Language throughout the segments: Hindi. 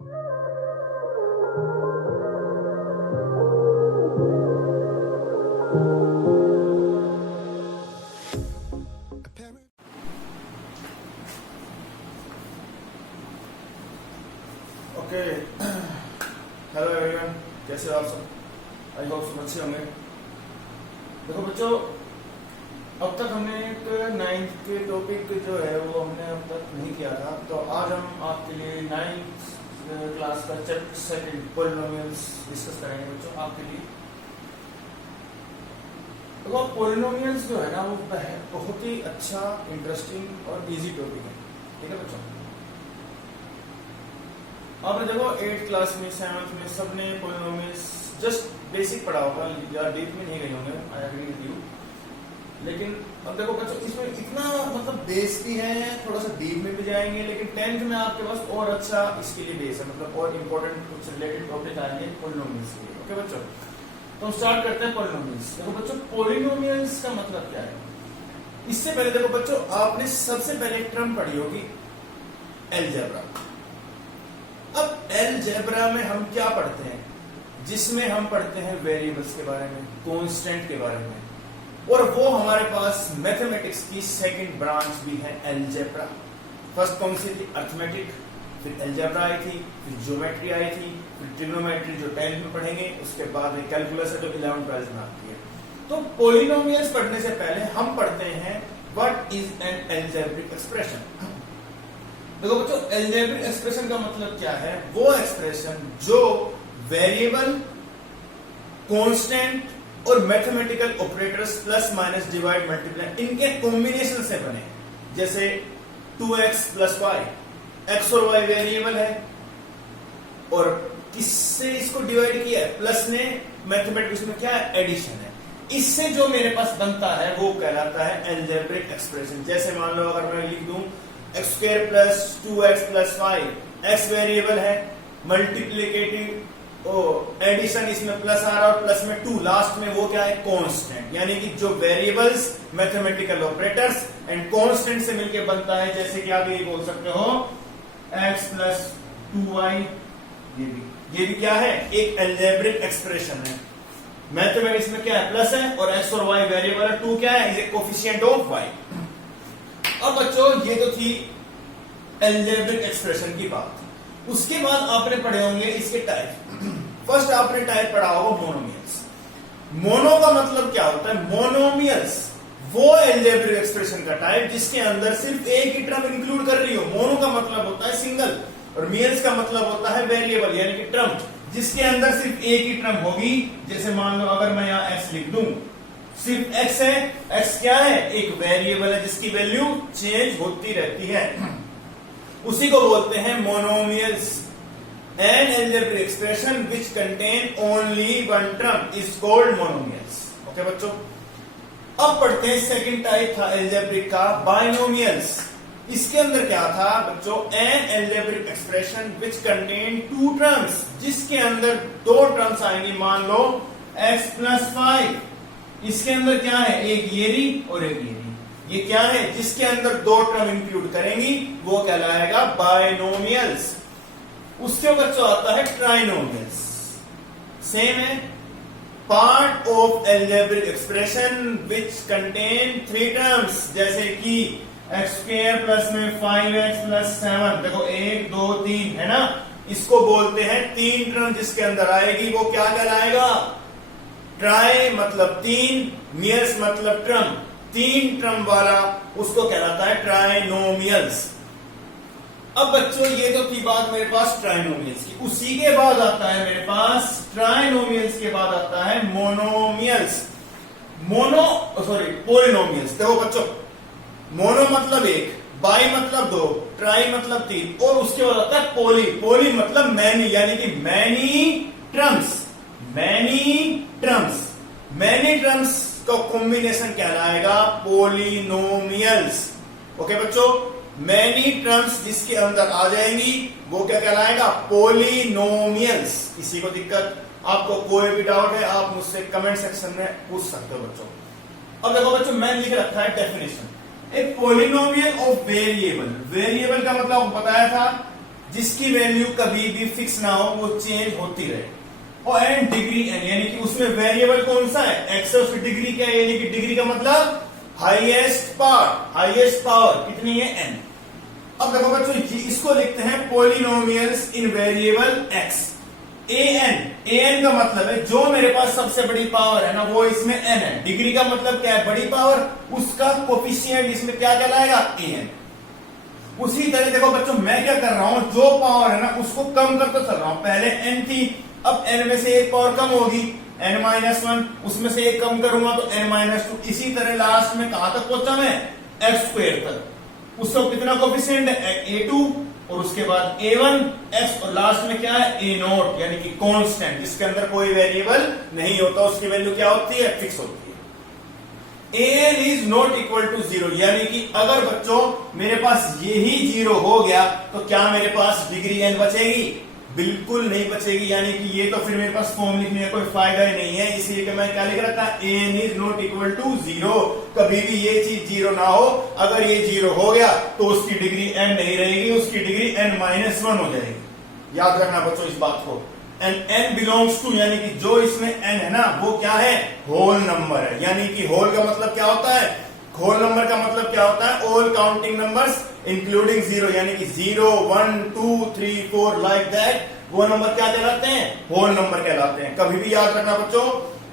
ओके, हेलो एवरीवन, कैसे हो आप सब? आई होप सब अच्छे होंगे। देखो बच्चों, अब तक हमने एक 9th के टॉपिक जो है वो हमने अब तक नहीं किया था, तो आज हम आपके लिए 9th क्लास का चैप्टर सेकंड पॉलिनोमियल्स डिस्कस करेंगे बच्चों आपके लिए। देखो पॉलिनोमियल्स जो है ना वो बहुत ही अच्छा, इंटरेस्टिंग और इजी टॉपिक है, ठीक है बच्चों। आपने देखो 8th क्लास में, 7th में सबने पॉलिनोमियल्स जस्ट बेसिक पढ़ा होगा या डीप में नहीं गए होंगे, आई एग्री विद यू। लेकिन अब देखो बच्चों, इसमें इतना मतलब बेस भी है, थोड़ा सा डीप में भी जाएंगे, लेकिन 10th में आपके पास और अच्छा इसके लिए बेस है, मतलब और इम्पोर्टेंट कुछ रिलेटेड टॉपिक आएंगे पॉलिनोमियल्स के लिए। ओके बच्चों, तो स्टार्ट करते हैं पॉलिनोमियल्स। देखो बच्चों, पॉलिनोमियल्स का मतलब क्या है? इससे पहले देखो बच्चों, आपने सबसे पहले एक टर्म पढ़ी होगी अलजेब्रा। अब अलजेब्रा में हम क्या पढ़ते हैं? जिसमें हम पढ़ते हैं वेरिएबल्स के बारे में, कांस्टेंट के बारे में, और वो हमारे पास मैथमेटिक्स की सेकंड ब्रांच भी है अलजेब्रा। फर्स्ट कौन सी थी? अर्थमेटिक, फिर अलजेब्रा आई थी, फिर ज्योमेट्री आई थी, फिर ट्रिग्नोमेट्री जो 10th में पढ़ेंगे, उसके बाद कैलकुलस है जो 11th 12th में आती है। तो पॉलिनोमियल्स पढ़ने से पहले हम पढ़ते हैं what is an algebraic expression. देखो बच्चों, अलजेब्रिक एक्सप्रेशन का मतलब क्या है? वो एक्सप्रेशन जो वेरिएबल, कांस्टेंट और mathematical operators plus minus divide multiply इनके कॉम्बिनेशन से बने। जैसे 2x प्लस वाई, x और y वेरिएबल है और किससे इसको डिवाइड किया है? प्लस ने। मैथमेटिक्स में क्या है? एडिशन है। इससे जो मेरे पास बनता है वो कहलाता है अलजेब्रिक एक्सप्रेशन। जैसे मान लो अगर मैं लिख दूं x square plus 2x plus y, x variable है, मल्टीप्लीकेटिव एडिशन इसमें प्लस आ रहा है और प्लस में 2, लास्ट में वो क्या है? कांस्टेंट। यानी कि जो variables, mathematical operators and constant से मिलकर बनता है, जैसे कि आप ये बोल सकते हो x प्लस 2y, ये भी क्या है? एक अलजेब्रिक एक्सप्रेशन है। मैथमेटिक्स में क्या है? प्लस है और x और y वेरिएबल है, 2 क्या है? Is a coefficient of y। अब बच्चों, ये तो थी अलजेब्रिक एक्सप्रेशन की बात। उसके बाद आपने पढ़े होंगे इसके टाइप। फर्स्ट आपने टाइप पढ़ा होगा मोनोमियल्स। मोनो का मतलब क्या होता है? मोनोमियल्स वो अलजेब्रिक एक्सप्रेशन का टाइप जिसके अंदर सिर्फ एक ही टर्म इंक्लूड कर रही हो। मोनो का मतलब होता है सिंगल और मियल्स का मतलब होता है वेरिएबल यानी कि टर्म, जिसके अंदर सिर्फ एक ही टर्म होगी। जैसे मान लो अगर मैं यहां x लिख दूं, सिर्फ x है। x क्या है? एक वेरिएबल है जिसकी वैल्यू चेंज होती रहती है, उसी को बोलते हैं monomials. N algebraic expression which contain only one term is called monomials. Okay बच्चों, अब पढ़ते हैं सेकंड टाइप था अलजेब्रिक का, बाइनोमियल्स। इसके अंदर क्या था बच्चों? N algebraic expression which contain two terms, जिसके अंदर दो टर्म्स आएंगी। मान लो x प्लस 5, इसके अंदर क्या है? एक येरी और एक येरी। ये क्या है? जिसके अंदर दो टर्म इंक्लूड करेंगी वो कहलाएगा बाइनोमियल्स। उसके बच्चों आता है ट्राइनोमियल्स। सेम है, part of algebraic expression which contain 3 terms, जैसे कि एक्स स्क्वायर प्लस में 5x प्लस 7। देखो 1 2 3 है ना, इसको बोलते हैं 3 टर्म जिसके अंदर आएगी वो क्या कहलाएगा? ट्राई मतलब 3, मियल्स मतलब टर्म, 3 टर्म वाला उसको कहलाता है ट्राइनोमियल्स। अब बच्चों ये तो थी बात मेरे पास ट्राइनोमियल्स की। उसी के बाद आता है मेरे पास, ट्राइनोमियल्स के बाद आता है मोनोमियल्स। पॉलिनोमियल्स। देखो बच्चों, मोनो मतलब 1, बाई मतलब 2, ट्राई मतलब 3 और उसके बाद आता है पोली। पोली मतलब मैनी, यानी कि मैनी ट्रम्स। मैनी ट्रम्स का कॉम्बिनेशन कहलाएगा पोलिनोमियल्स। ओके बच्चों, मैनी ट्रम्स जिसके अंदर आ जाएंगी वो क्या कहलाएगा? पोलिनोमियल्स। किसी को दिक्कत, आपको कोई भी डाउट है आप मुझसे कमेंट सेक्शन में पूछ सकते हो बच्चों। अब देखो बच्चों, मैंने लिख रखा है डेफिनेशन। एक पॉलिनोमियल ऑफ वेरिएबल। वेरिएबल का मतलब बताया था जिसकी वैल्यू कभी भी फिक्स ना हो, वो चेंज होती रहे। और एंड डिग्री एन, यानी कि उसमें वेरिएबल कौन सा है, एक्स है, उसकी डिग्री क्या है, यानी कि डिग्री का मतलब हाईएस्ट पावर कितनी है, एन। अब देखो बच्चों, इसको लिखते हैं पॉलिनोमियल्स इन वेरिएबल एक्स। एन का मतलब है जो मेरे पास सबसे बड़ी पावर है ना, वो इसमें एन है। डिग्री का मतलब क्या है, बड़ी पावर, उसका कोफिशिएंट इसमें क्या कहलाएगा, एन। उसी तरह देखो बच्चों, मैं क्या कर रहा हूं, जो पावर है ना उसको कम करता चल रहा हूं। पहले एन थी, अब एन में से एक पावर कम होगी, n-1, उसमें से एक कम करूंगा तो n-2। इसी तरह लास्ट में कहां तक पहुंचा मैं, x² तक। उसको कितना कोफिशिएंट है, a2, और उसके बाद a1 x, और लास्ट में क्या है, a0, यानी कि कांस्टेंट, जिसके अंदर कोई वेरिएबल नहीं होता, उसकी वैल्यू क्या होती है, फिक्स होती है। an is not equal to 0, यानी कि अगर बच्चों मेरे पास ये ही 0 हो गया तो क्या मेरे पास डिग्री n बचेगी, बिल्कुल नहीं बचेगी। यानी कि ये तो फिर मेरे पास फॉर्म लिखने का कोई फायदा ही नहीं है, इसलिए कि मैं क्या लिख रखा है, an is not equal to 0। कभी भी ये चीज 0 ना हो, अगर ये 0 हो गया तो उसकी डिग्री n नहीं रहेगी, उसकी डिग्री n-1 हो जाएगी। याद रखना बच्चों इस बात को। एंड n बिलोंग्स टू, यानी कि जो इसमें n है ना, वो क्या है, होल नंबर है। यानी कि होल का मतलब क्या होता है, होल नंबर का मतलब क्या होता है, ऑल काउंटिंग नंबर्स इंक्लूडिंग 0, यानी कि 0, 1, 2, 3, 4 लाइक दैट, वो नंबर क्या कहलाते हैं, होल नंबर कहलाते हैं। कभी भी याद रखना बच्चों,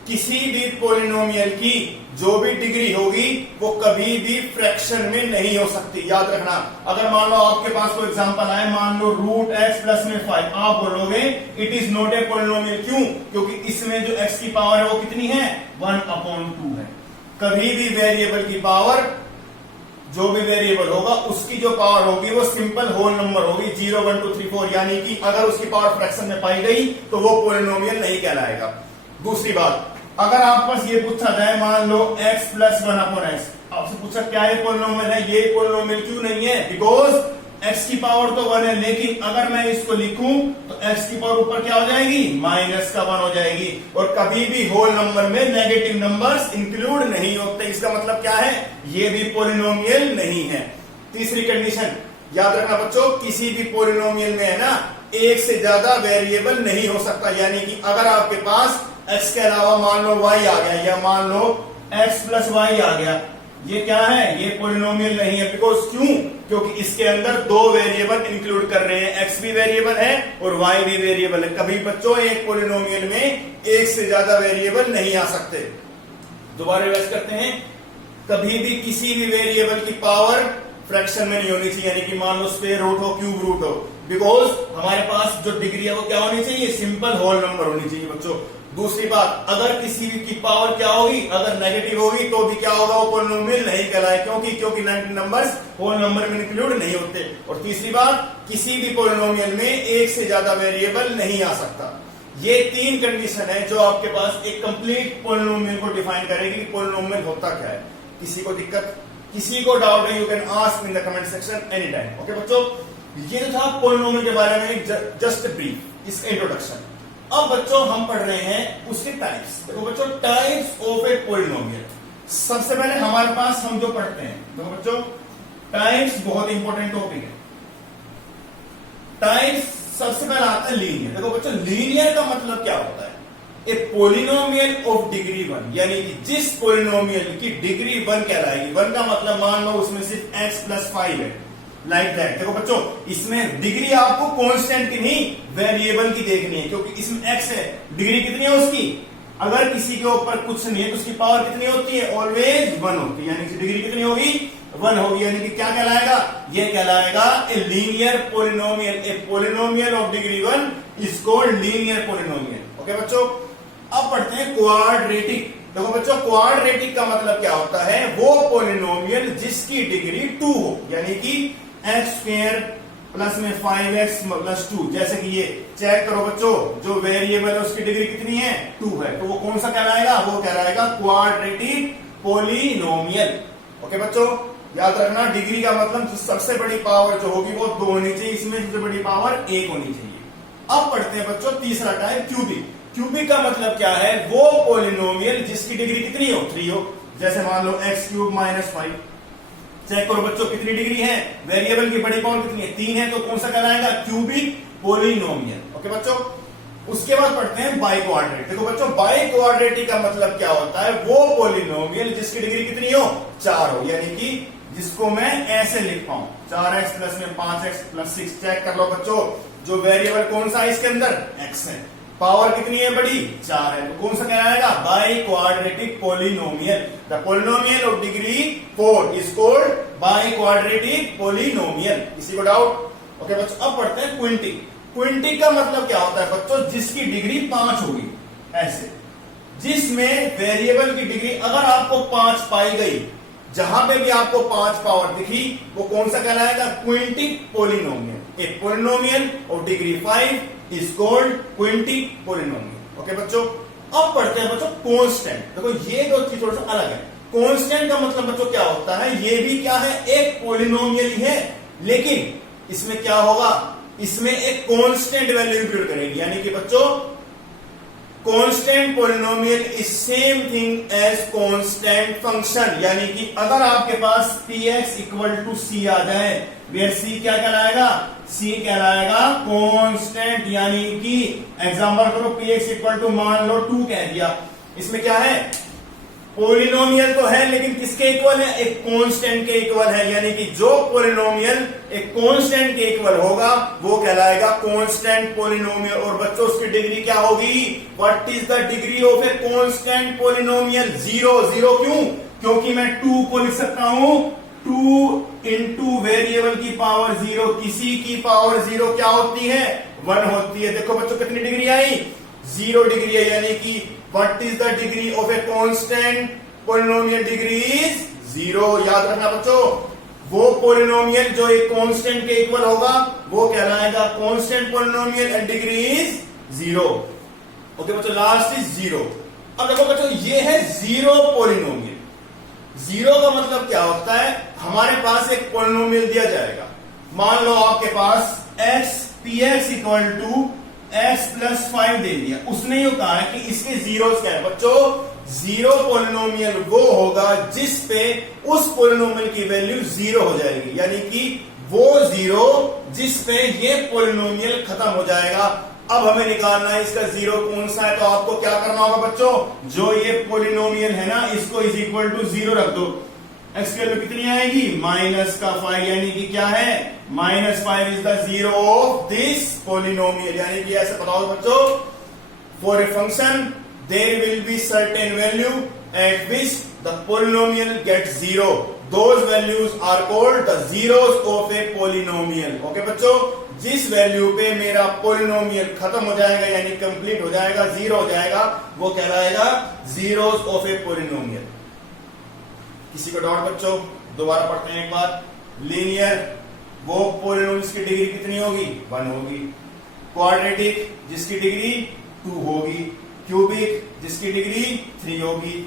किसी भी पॉलिनोमियल की जो भी डिग्री होगी वो कभी भी फ्रैक्शन में नहीं हो सकती। याद रखना, अगर मान लो आपके पास कोई एग्जांपल आए, मान लो √x प्लस में 5, आप बोलोगे it is not a polynomial. क्यों, क्योंकि इसमें जो x की पावर है वो कितनी है, 1/2 है। कभी भी वेरिएबल की पावर, जो भी वेरिएबल होगा उसकी जो पावर होगी वो सिंपल होल नंबर होगी, 0, 1, 2, 3, 4, यानी कि अगर उसकी पावर फ्रैक्शन में पाई गई तो वो पॉलिनोमियल नहीं कहलाएगा। दूसरी बात, अगर आप पास ये पूछा जाए, मान लो x प्लस 1/x, आपसे पूछा क्या ये पॉलिनोमियल है, ये पॉलिनोमियल क्यों नहीं है, बिकॉज x की पावर तो 1 है, लेकिन अगर मैं इसको लिखूं तो x की पावर ऊपर क्या हो जाएगी, -1 हो जाएगी। और कभी भी होल नंबर में नेगेटिव नंबर्स इंक्लूड नहीं होते, इसका मतलब क्या है, ये भी पॉलिनोमियल नहीं है। तीसरी कंडीशन याद रखना बच्चों, किसी भी पॉलिनोमियल में है ना, एक से ज्यादा वेरिएबल नहीं हो सकता। यानी कि अगर आपके पास x के अलावा मान लो y आ गया, या मान लो x प्लस y आ गया, ये क्या है, ये पॉलिनोमियल नहीं है। बिकॉज क्यों, क्योंकि इसके अंदर दो वेरिएबल इंक्लूड कर रहे हैं, x भी वेरिएबल है और y भी वेरिएबल है। कभी बच्चों एक पॉलिनोमियल में एक से ज्यादा वेरिएबल नहीं आ सकते। दोबारा रिवाइज करते हैं, कभी भी किसी भी वेरिएबल की पावर फ्रैक्शन में नहीं होनी चाहिए, यानी कि मान लो स्क्वायर रूट हो, क्यूब रूट हो, बिकॉज हमारे पास जो डिग्री है वो क्या होनी चाहिए, सिंपल होल नंबर होनी चाहिए बच्चों। दूसरी बात, अगर किसी की पावर क्या होगी, अगर नेगेटिव होगी तो भी क्या होगा, वो पॉलिनोमियल नहीं कहलाए, क्योंकि 90 नंबर्स होल नंबर में इंक्लूड नहीं होते। और तीसरी बात, किसी भी पॉलिनोमियल में एक से ज्यादा वेरिएबल नहीं आ सकता। ये तीन कंडीशन है जो आपके पास एक कंप्लीट पॉलिनोमियल को डिफाइन करेगी कि पॉलिनोमियल होता क्या है। किसी को दिक्कत, किसी को डाउट है, you can ask in the comment section any time. Okay बच्चों, ये जो था पॉलिनोमियल के बारे में जस्ट ब्रीफ, इसका इंट्रोडक्शन। अब बच्चों हम पढ़ रहे हैं उसके टाइप्स। देखो बच्चों, टाइप्स ऑफ ए पॉलिनोमियल। सबसे पहले हमारे पास हम जो पढ़ते हैं, देखो बच्चों, टाइप्स बहुत इंपॉर्टेंट टॉपिक है। टाइप्स सबसे पहले आता है लीनियर। देखो बच्चों, लीनियर का मतलब क्या होता है, ए पॉलिनोमियल ऑफ डिग्री 1, यानी कि जिस पॉलिनोमियल की डिग्री 1 कहलाएगी। 1 का मतलब मान लो उसमें सिर्फ x प्लस 5 है, लाइक दैट। देखो बच्चों, इसमें डिग्री आपको कांस्टेंट की नहीं, वेरिएबल की देखनी है, क्योंकि इसमें x है, डिग्री कितनी है उसकी, अगर किसी के ऊपर कुछ नहीं है तो उसकी पावर कितनी होती है, ऑलवेज 1 होती है, यानी कि डिग्री कितनी होगी, 1 होगी। यानी कि क्या कहलाएगा, ये कहलाएगा a linear polynomial. A polynomial of degree 1 is called linear polynomial. Okay बच्चों, अब पढ़ते हैं क्वाड्रेटिक। देखो बच्चों, क्वाड्रेटिक का मतलब क्या होता है, वो पॉलिनोमियल जिसकी डिग्री 2 हो, यानी कि x² प्लस में 5x प्लस 2। जैसे कि ये चेक करो बच्चों, जो वेरिएबल है उसकी डिग्री कितनी है, 2 है, तो वो कौन सा कहलाएगा, वो कहलाएगा क्वाड्रेटिक पॉलिनोमियल। ओके बच्चों, याद रखना, डिग्री का मतलब सबसे बड़ी पावर जो होगी वो 2 होनी चाहिए, इसमें सबसे बड़ी पावर 1 होनी चाहिए। अब पढ़ते हैं बच्चों तीसरा टाइप, क्यूबिक। क्यूबिक का मतलब क्या है, वो पॉलिनोमियल जिसकी डिग्री कितनी हो, 3 हो। जैसे मान लो x³ - 5, चेक करो बच्चों कितनी डिग्री है, वेरिएबल की बड़ी पावर कितनी है, 3 है, तो कौन सा कहलाएगा, क्यूबिक पोलिनोमियल। ओके बच्चों, उसके बाद पढ़ते हैं बाई क्वाड्रेटिक। देखो बच्चों, बाई क्वाड्रेटिक का मतलब क्या होता है, वो पोलिनोमियल जिसकी डिग्री कितनी हो, 4 हो, यानी कि जिसको मैं ऐसे लिख पाऊं 4x प्लस में 5x प्लस 6। चेक कर लो बच्चों, जो वेरिएबल कौन सा है इसके अंदर, x है, पावर कितनी है बड़ी, 4 है, तो कौन सा कहलाएगा, by quadratic polynomial. The polynomial of degree 4 is called by quadratic polynomial. किसी को डाउट? ओके बच्चों, अब पढ़ते हैं क्विंटिक। क्विंटिक का मतलब क्या होता है बच्चों, जिसकी डिग्री 5 होगी, ऐसे जिसमें वेरिएबल की डिग्री अगर आपको 5 पाई गई, जहां पे भी आपको 5 पावर दिखी, वो कौन सा कहलाएगा, quintic polynomial. A polynomial of degree 5 is called quintic polynomial. Okay बच्चों, अब पढ़ते हैं बच्चों कांस्टेंट। देखो ये दो चीज थोड़ा सा अलग है। कांस्टेंट का मतलब बच्चों क्या होता है, ये भी क्या है, एक पोलिनोमियल ही है, लेकिन इसमें क्या होगा, इसमें एक कांस्टेंट वैल्यू इंक्लूड करेगी, यानी कि बच्चों constant polynomial is same thing as constant function. यानी कि अगर आपके पास px इक्वल टू c आ जाए, वेयर c क्या कहलाएगा, c कहलाएगा कांस्टेंट। यानी कि एग्जांपल करो, px इक्वल टू मान लो 2 कह दिया, इसमें क्या है, पोलिनोमियल तो है लेकिन किसके इक्वल है, एक कांस्टेंट के इक्वल है। यानी कि जो पोलिनोमियल एक कांस्टेंट के इक्वल होगा वो कहलाएगा कांस्टेंट पोलिनोमियल। और बच्चों उसकी डिग्री क्या होगी, what is the degree of a constant polynomial, 0। 0 क्यों, क्योंकि मैं 2 को लिख सकता हूं 2 इंटू वेरिएबल की पावर 0, किसी की पावर 0 क्या होती है, 1 होती है। देखो बच्चों कितनी डिग्री आई, 0 डिग्री है। यानी कि what is the degree of a constant polynomial, degree is 0। याद रखना बच्चों, वो पोलिनोमियल जो एक कांस्टेंट के इक्वल होगा वो कहलाएगा constant polynomial and degree is 0। Okay बच्चों, लास्ट इज 0। अब देखो बच्चों, ये है 0 पोलिनोमियल। 0 का मतलब क्या होता है, हमारे पास एक पोलिनोमियल दिया जाएगा, मान लो आपके पास x px equal to x plus 5 दे दिया, उसने ये कहा है कि इसके जीरोस क्या है बच्चों, 0 पोलिनोमियल वो होगा जिस पे उस पोलिनोमियल की वैल्यू 0 हो जाएगी। यानी कि वो 0 जिस पे ये पोलिनोमियल खत्म हो जाएगा। अब हमें निकालना है इसका 0 कौन सा है, तो आपको क्या करना होगा बच्चों, जो ये पोलिनोमियल है ना, इसको इज इक्वल टू 0 रख दो। x की वैल्यू कितनी आएगी, -5, यानी कि क्या है, -5 is the 0 of this polynomial. यानी कि ऐसे बताओ बच्चों, for a function there will be certain value at which the polynomial get 0, those values are called the zeros of a polynomial. Okay बच्चों, जिस वैल्यू पे मेरा पोलिनोमियल खत्म हो जाएगा, यानी कंप्लीट हो जाएगा, 0 हो जाएगा, वो कहलाएगा जीरोस ऑफ ए पोलिनोमियल। किसी को डाउट बच्चों? दोबारा पढ़ते हैं एक बार। लीनियर, वो पोलिनोमियल्स की डिग्री कितनी होगी, 1 होगी। क्वाड्रेटिक, जिसकी डिग्री 2 होगी। क्यूबिक, जिसकी डिग्री 3 होगी।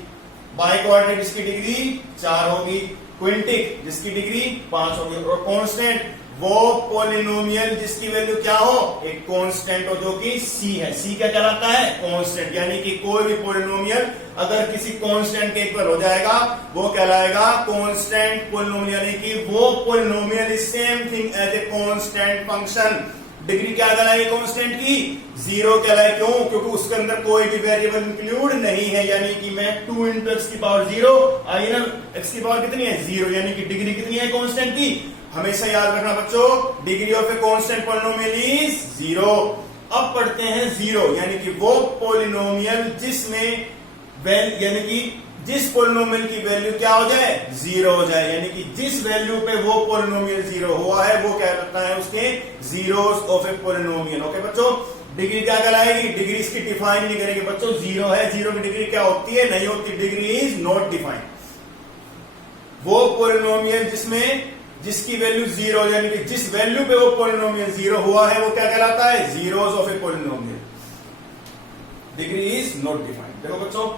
बाई क्वाड्रेटिक, जिसकी डिग्री 4 होगी। क्विंटिक, जिसकी डिग्री 5 होगी। और कांस्टेंट, वो पोलिनोमियल जिसकी वैल्यू क्या हो, एक कांस्टेंट हो, जो कि c है। c क्या कहलाता है, कांस्टेंट। यानी कि कोई भी पोलिनोमियल अगर किसी कांस्टेंट के इक्वल हो जाएगा वो कहलाएगा कांस्टेंट पोलिनोमियल। यानी कि वो polynomial is same thing as a constant function. Degree क्या कहलाएगी कांस्टेंट की, 0 कहलाए। क्यों, क्योंकि उसके अंदर कोई भी वेरिएबल इंक्लूड नहीं है। यानी कि मैं 2 इंटू एक्स की पावर 0 आई ना, एक्स की पावर कितनी है, 0। यानी कि डिग्री कितनी है कांस्टेंट की, हमेशा याद रखना बच्चों, degree of a constant polynomial is 0। अब पढ़ते हैं 0, यानी कि वो पोलिनोमियल जिसमें यानी कि जिस पोलिनोमियल की वैल्यू क्या हो जाए, 0 हो जाए। यानी कि जिस वैल्यू पे वो पोलिनोमियल 0 हुआ है वो क्या करता है, उसके zeros of a polynomial. Okay बच्चों, डिग्री क्या कहलाएगी, डिग्री इसकी डिफाइन नहीं करेंगे बच्चों, 0 है, 0 की डिग्री क्या होती है, नहीं होती, डिग्री इज नॉट डिफाइंड। वो पोलिनोमियल जिसकी वैल्यू 0, यानी कि जिस वैल्यू पे वो पोलिनोमियल 0 हुआ है वो क्या कहलाता है, zeros of a polynomial. Degree is not defined. देखो बच्चों,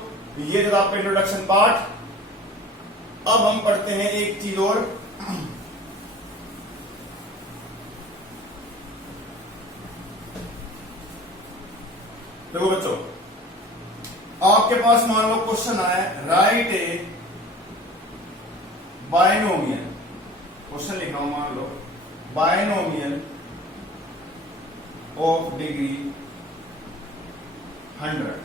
ये था आपका इंट्रोडक्शन पार्ट। अब हम पढ़ते हैं एक चीज और। देखो बच्चों, आपके पास मान लो क्वेश्चन आया, राइट ए बायनोमियल क्वेश्चन लिख रहा हूं, मान लो बायनोमियल ऑफ डिग्री 100।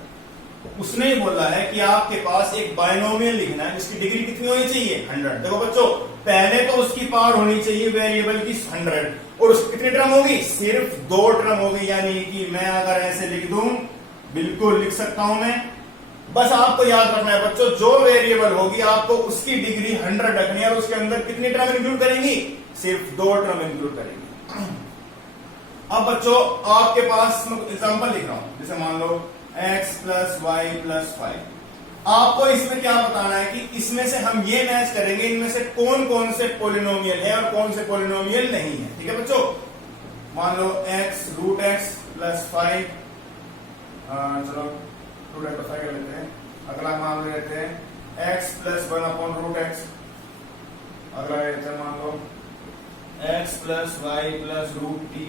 उसने ही बोला है कि आपके पास एक बायनोमियल लिखना है, इसकी डिग्री कितनी होनी चाहिए 100। देखो बच्चों, पहले तो उसकी पावर होनी चाहिए वेरिएबल की 100, और उसकी कितनी टर्म होगी, सिर्फ 2 टर्म होगी। यानी कि मैं अगर ऐसे लिख दूं, बिल्कुल लिख सकता हूं मैं, बस आपको याद रखना है बच्चों, जो वेरिएबल होगी आपको उसकी डिग्री 100 रखनी है, और उसके अंदर कितनी टर्म इंक्लूड करेंगी, सिर्फ 2 टर्म इंक्लूड करेंगी। अब बच्चों आपके पास एग्जांपल लिख रहा हूं, जैसे मान लो x प्लस वाई प्लस 5। आपको इसमें क्या बताना है कि इसमें से हम ये मैच करेंगे, इनमें से कौन कौन से पोलिनोमियल है और कौन से पोलिनोमियल नहीं है। ठीक है बच्चों, मान लो x रूट x प्लस 5, चलो रूट x कर लेते हैं। अगला मान लेते हैं x plus 1 upon root x। अगला लेते हैं मान लो x plus y plus root t।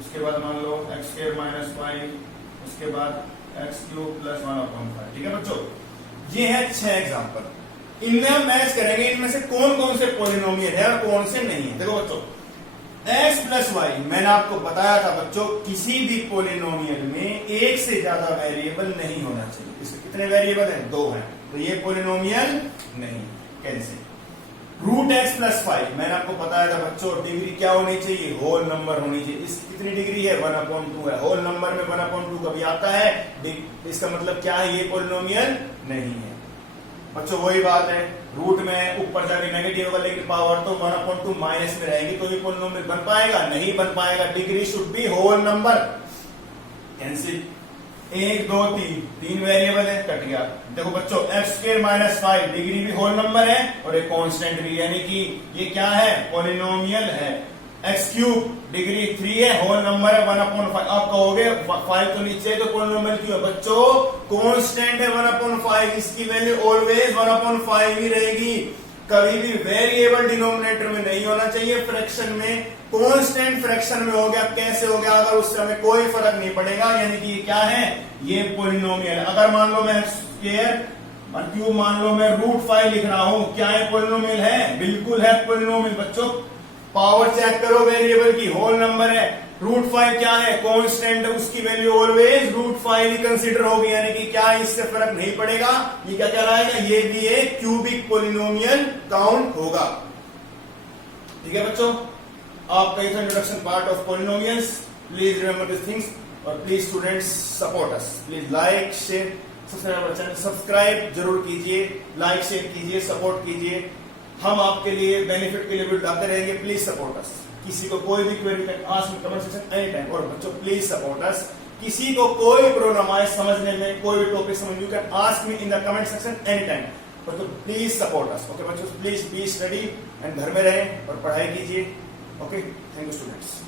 उसके बाद मान लो एक्स स्क्वायर माइनस 5, उसके बाद एक्स क्यूब प्लस 1/5। ठीक है बच्चों, ये है 6 एग्जांपल। इनमें हम मैच करेंगे इनमें से कौन कौन से पॉलिनोमियल है और कौन से नहीं है। देखो बच्चों, x प्लस वाई, मैंने आपको बताया था बच्चों, किसी भी पॉलिनोमियल में एक से ज्यादा वेरिएबल नहीं होना चाहिए। इसमें कितने वेरिएबल हैं, 2 हैं, तो ये पॉलिनोमियल नहीं। कैसे, रूट एक्स प्लस 5, मैंने आपको बताया था बच्चों, डिग्री क्या होनी चाहिए, होल नंबर होनी चाहिए। इसकी कितनी डिग्री है, 1/2 है। होल नंबर में 1/2 कभी आता है, इसका मतलब क्या है, ये पॉलिनोमियल नहीं है। बच्चों वही बात है, रूट में ऊपर जाके नेगेटिव होगा, लेकिन पावर तो 1/2 माइनस में रहेगी, तो ये पॉलिनोमियल बन पाएगा, नहीं बन पाएगा। Degree should be whole number. Cancel, 1 2 3 variable है, कट गया। देखो बच्चों, एक्स स्क्वायर माइनस 5, डिग्री भी होल नंबर है और एक कांस्टेंट भी, यानी कि ये क्या है, पॉलिनोमियल है। एक्स क्यूब डिग्री 3 है, होल नंबर है 1/5। आप कहोगे 5 तो नीचे है, तो पॉलिनोमियल क्यों है बच्चों, कांस्टेंट है 1/5, इसकी वैल्यू ऑलवेज 1/5 ही रहेगी। कभी भी वेरिएबल डिनोमिनेटर में नहीं होना चाहिए, फ्रैक्शन में। कांस्टेंट फ्रैक्शन में हो गया, कैसे हो गया, अगर उससे हमें कोई फर्क नहीं पड़ेगा। यानी कि ये क्या है, ये पॉलिनोमियल। अगर मान लो मैं स्क्वायर क्यूब, मान लो मैं रूट 5 लिख रहा हूं, क्या है, पॉलिनोमियल है, बिल्कुल है पॉलिनोमियल। बच्चों पावर चेक करो वेरिएबल की, होल नंबर है। रूट 5 क्या है, कांस्टेंट है, उसकी वैल्यू ऑलवेज रूट 5 ही कंसीडर होगी। यानी कि क्या, इससे फर्क नहीं पड़ेगा। ये क्या कहलाएगा, ये भी एक क्यूबिक पॉलिनोमियल काउंट होगा। ठीक है बच्चों, आपका introduction part of polynomials. Please remember this things, और please students support us. Please like share channel subscribe जरूर कीजिए, लाइक शेयर कीजिए, सपोर्ट कीजिए। हम आपके लिए बेनिफिट के लिए वीडियो लाते रहेंगे। Please support us. किसी को कोई भी query ask comment section any time. और बच्चों प्लीज सपोर्ट अस। किसी को कोई प्रॉब्लम आए समझने में, कोई भी टॉपिक समझ, you can ask me in the comment section any time. बच्चों प्लीज सपोर्ट अस। ओके बच्चों, प्लीज बी स्टडी एंड घर में रहें और पढ़ाई कीजिए। Okay, thank you students.